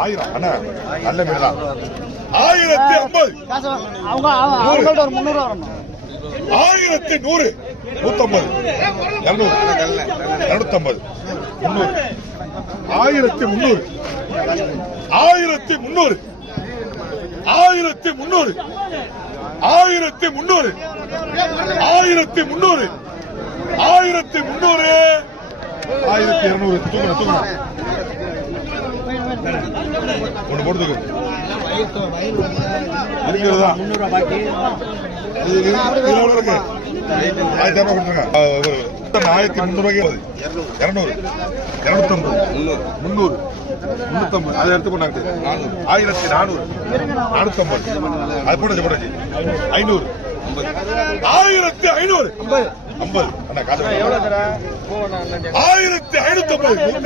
ஆயிரம் அண்ணா நல்ல மீன்தான் 1050 அவங்கள்ட்ட ஒரு 300 வரணும் 1100 150 200 250 300 1300 1300 1300 1300 1300 1200 தூக்கணும் ஒன்று போட்டுக்கு இருக்கிறதா 300 பாக்கி இருக்கு 1000 கொடுத்துருங்க 1300 200 250 300 350 அதை எடுத்து கொண்டாங்க 1400 450 அது போட்டு 500 1500 50 அண்ணா காசு 1550